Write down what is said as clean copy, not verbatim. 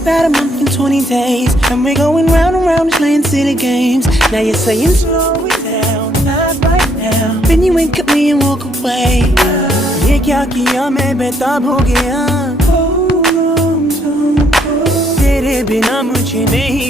about a month and 20 days, and we're going round and round just playing silly games. Now you're saying slow it down, not right now. Then you wink at me and walk away. ये क्या किया मैं बेताब हो गया, तेरे बिना मुझे नहीं